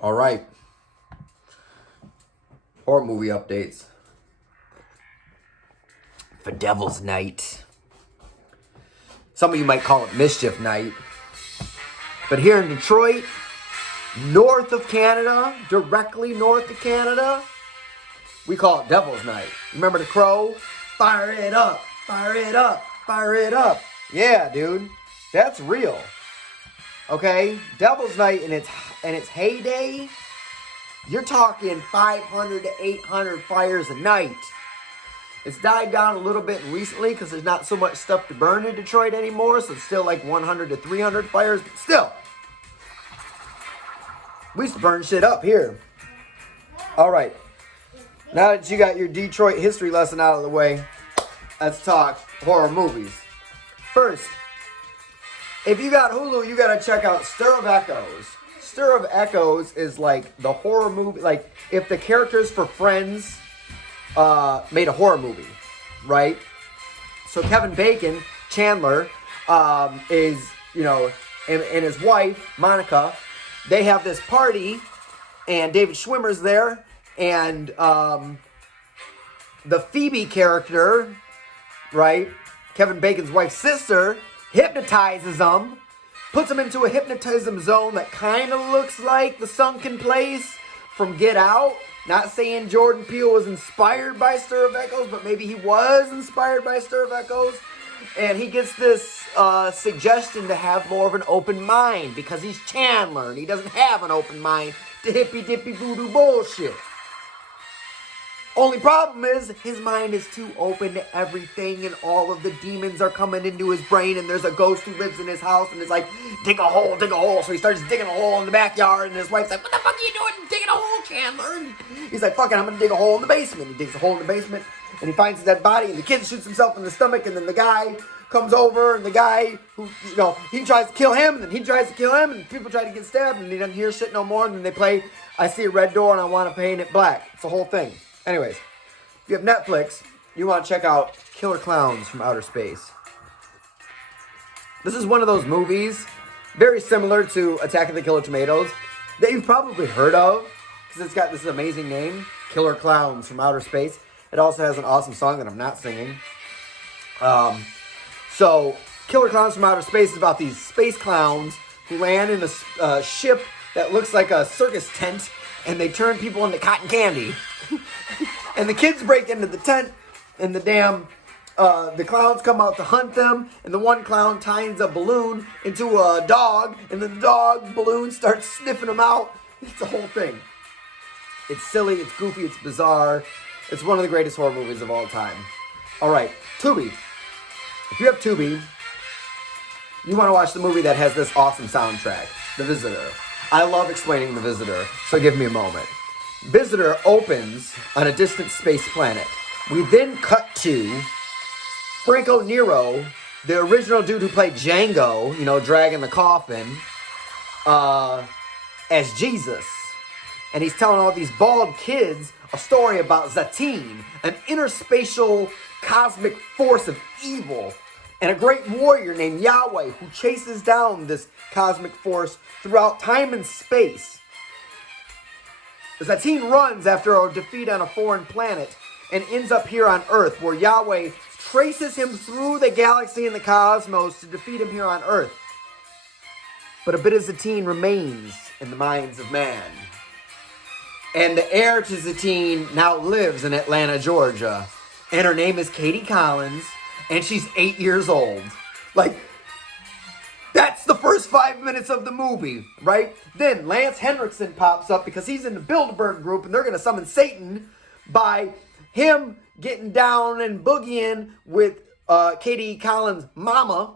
All right. Horror movie updates. For Devil's Night. Some of you might call it Mischief Night. But here in Detroit, north of Canada, directly north of Canada, we call it Devil's Night. Remember the crow? Fire it up, fire it up, fire it up. Yeah, dude. That's real. Okay? Devil's Night in its heyday, you're talking 500 to 800 fires a night. It's died down a little bit recently because there's not so much stuff to burn in Detroit anymore, so it's still like 100 to 300 fires, but still. We used to burn shit up here. All right. Now that you got your Detroit history lesson out of the way, let's talk horror movies. First, if you got Hulu, you got to check out Stir of Echoes. Stir of Echoes is like the horror movie, like if the characters for Friends made a horror movie, right? So Kevin Bacon, Chandler, is, you know, and his wife, Monica, they have this party, and David Schwimmer's there, and the Phoebe character, right, Kevin Bacon's wife's sister, hypnotizes them, puts them into a hypnotism zone that kind of looks like the sunken place from Get Out. Not saying Jordan Peele was inspired by Stir of Echoes, but maybe he was inspired by Stir of Echoes. And he gets this suggestion to have more of an open mind because he's Chandler and he doesn't have an open mind to hippy-dippy voodoo bullshit. Only problem is his mind is too open to everything and all of the demons are coming into his brain and there's a ghost who lives in his house and it's like, dig a hole, dig a hole. So he starts digging a hole in the backyard and his wife's like, what the fuck are you doing digging a hole, Chandler? And he's like, fuck it, I'm gonna dig a hole in the basement. He digs a hole in the basement and he finds his dead body and the kid shoots himself in the stomach and then the guy comes over and the guy who, you know, he tries to kill him and then he tries to kill him and people try to get stabbed and he doesn't hear shit no more and then they play I See a Red Door and I Want to Paint It Black. It's the whole thing. Anyways, if you have Netflix, you want to check out Killer Klowns from Outer Space. This is one of those movies, very similar to Attack of the Killer Tomatoes, that you've probably heard of, because it's got this amazing name, Killer Klowns from Outer Space. It also has an awesome song that I'm not singing. So, Killer Klowns from Outer Space is about these space clowns who land in a ship that looks like a circus tent, and they turn people into cotton candy. And the kids break into the tent, and the clowns come out to hunt them, and the one clown ties a balloon into a dog, and the dog balloon starts sniffing them out. It's the whole thing. It's silly, it's goofy, it's bizarre. It's one of the greatest horror movies of all time. All right, Tubi. If you have Tubi, you want to watch the movie that has this awesome soundtrack, The Visitor. I love explaining The Visitor, so give me a moment. Visitor opens on a distant space planet. We then cut to Franco Nero, the original dude who played Django, you know, dragging the coffin, as Jesus. And he's telling all these bald kids a story about Zatine, an interspatial cosmic force of evil, and a great warrior named Yahweh who chases down this cosmic force throughout time and space. Zatine runs after a defeat on a foreign planet and ends up here on Earth, where Yahweh traces him through the galaxy and the cosmos to defeat him here on Earth. But a bit of Zatine remains in the minds of man. And the heir to Zatine now lives in Atlanta, Georgia. And her name is Katie Collins, and she's 8 years old. Like, that's the first 5 minutes of the movie, right? Then Lance Henriksen pops up because he's in the Bilderberg group, and they're going to summon Satan by him getting down and boogieing with Katie Collins' mama.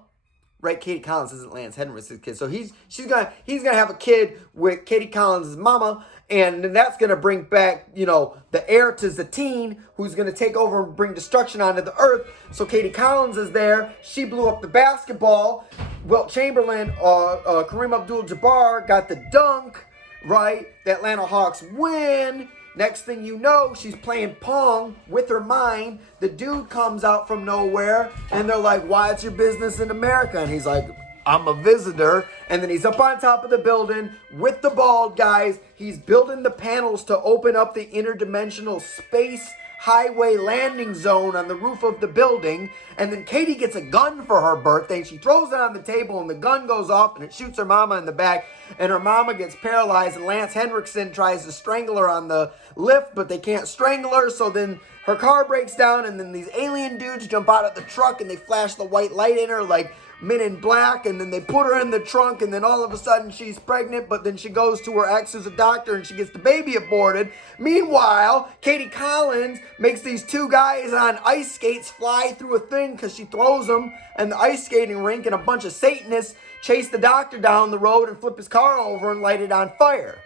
Right, Katie Collins isn't Lance Henriksen's kid, so he's gonna have a kid with Katie Collins' mama, and then that's gonna bring back, you know, the heir to Zatine, who's gonna take over and bring destruction onto the earth. So Katie Collins is there. She blew up the basketball. Wilt Chamberlain, Kareem Abdul-Jabbar got the dunk. Right, the Atlanta Hawks win. Next thing you know, she's playing Pong with her mind. The dude comes out from nowhere, and they're like, why it's your business in America? And he's like, I'm a visitor. And then he's up on top of the building with the bald guys. He's building the panels to open up the interdimensional space highway landing zone on the roof of the building. And then Katie gets a gun for her birthday, and she throws it on the table, and the gun goes off, and it shoots her mama in the back, and her mama gets paralyzed, and Lance Henriksen tries to strangle her on the lift, but they can't strangle her, so then her car breaks down, and then these alien dudes jump out of the truck, and they flash the white light in her like Men in Black, and then they put her in the trunk, and then all of a sudden she's pregnant, but then she goes to her ex who's a doctor, and she gets the baby aborted. Meanwhile, Katie Collins makes these two guys on ice skates fly through a thing because she throws them, and the ice skating rink, and a bunch of Satanists chase the doctor down the road and flip his car over and light it on fire.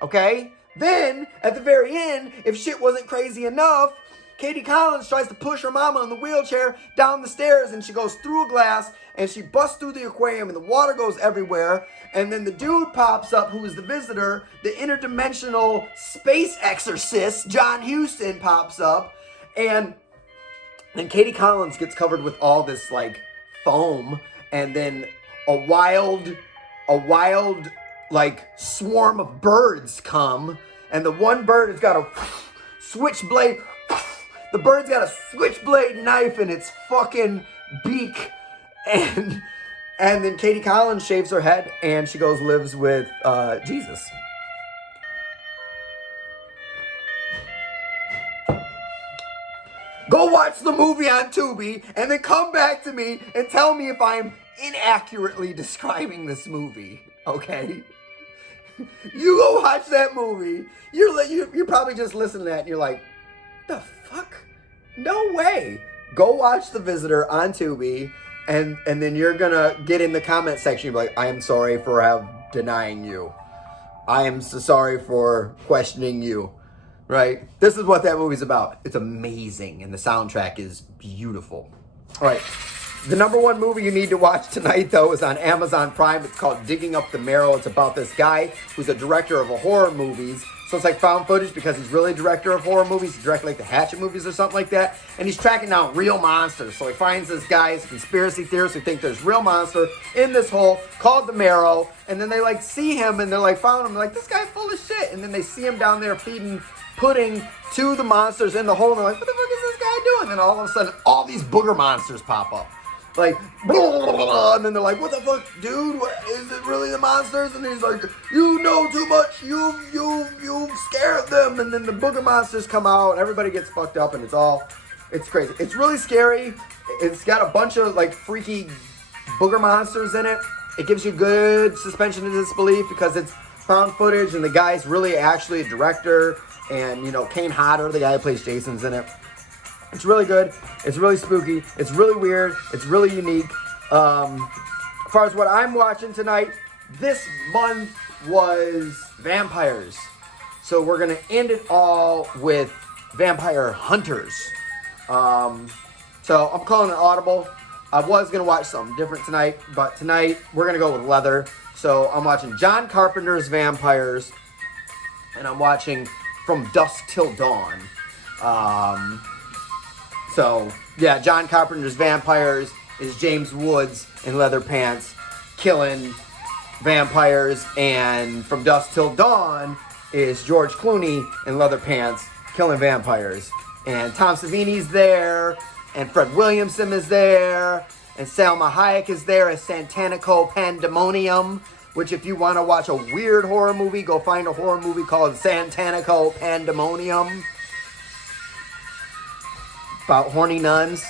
Okay? Then, at the very end, if shit wasn't crazy enough, Katie Collins tries to push her mama in the wheelchair down the stairs, and she goes through a glass, and she busts through the aquarium, and the water goes everywhere, and then the dude pops up who is the visitor, the interdimensional space exorcist, John Huston, pops up, and then Katie Collins gets covered with all this, like, foam, and then a wild, like, swarm of birds come, and the one bird has got a switchblade. The bird's got a switchblade knife in its fucking beak, and then Katie Collins shaves her head, and she goes lives with Jesus. Go watch the movie on Tubi, and then come back to me and tell me if I'm inaccurately describing this movie, okay? You go watch that movie. You're probably just listening to that, and you're like, the fuck? No way. Go watch The Visitor on Tubi, and then you're gonna get in the comment section. You're like, I am sorry for denying you. I am so sorry for questioning you. Right? This is what that movie's about. It's amazing, and the soundtrack is beautiful. All right. The number one movie you need to watch tonight, though, is on Amazon Prime. It's called Digging Up the Marrow. It's about this guy who's a director of horror movies. So it's like found footage because he's really a director of horror movies. He directed like the Hatchet movies or something like that. And he's tracking down real monsters. So he finds this guy, he's a conspiracy theorist who think there's real monster in this hole called the Marrow. And then they like see him and they're like found him. They're like, this guy's full of shit. And then they see him down there feeding pudding to the monsters in the hole. And they're like, what the fuck is this guy doing? And then all of a sudden, all these booger monsters pop up. Like, blah, blah, blah, and then they're like, what the fuck, dude? What, is it really the monsters? And he's like, you know too much. You scared them. And then the booger monsters come out, and everybody gets fucked up, and it's crazy. It's really scary. It's got a bunch of, like, freaky booger monsters in it. It gives you good suspension of disbelief because it's found footage, and the guy's really actually a director. And, you know, Kane Hodder, the guy who plays Jason's in it. It's really good. It's really spooky. It's really weird. It's really unique. As far as what I'm watching tonight, this month was vampires. So we're going to end it all with Vampire Hunters. So I'm calling it audible. I was going to watch something different tonight, but tonight we're going to go with leather. So I'm watching John Carpenter's Vampires, and I'm watching From Dusk Till Dawn. So, yeah, John Carpenter's Vampires is James Woods in leather pants killing vampires, and From Dusk Till Dawn is George Clooney in leather pants killing vampires. And Tom Savini's there, and Fred Williamson is there, and Salma Hayek is there as Santanico Pandemonium, which if you want to watch a weird horror movie, go find a horror movie called Santanico Pandemonium. About horny nuns.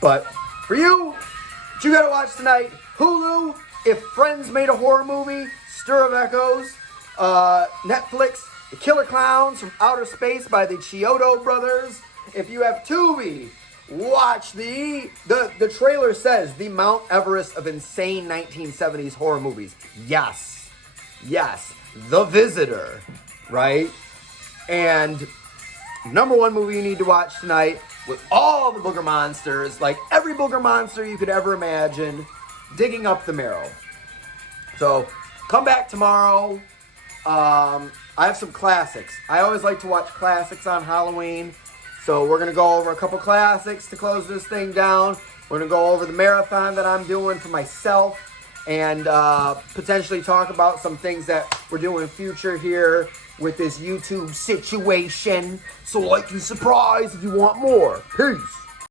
But for you, what you gotta watch tonight, Hulu, If Friends Made a Horror Movie, Stir of Echoes, Netflix, The Killer Klowns from Outer Space by the Chiodo Brothers. If you have Tubi, watch the trailer says the Mount Everest of insane 1970s horror movies. Yes, The Visitor, right? And number one movie you need to watch tonight with all the booger monsters, like every booger monster you could ever imagine, Digging Up the Marrow. So come back tomorrow. I have some classics. I always like to watch classics on Halloween. So we're going to go over a couple classics to close this thing down. We're going to go over the marathon that I'm doing for myself. and potentially talk about some things that we're doing in future here with this YouTube situation. So like and subscribe if you want more. Peace.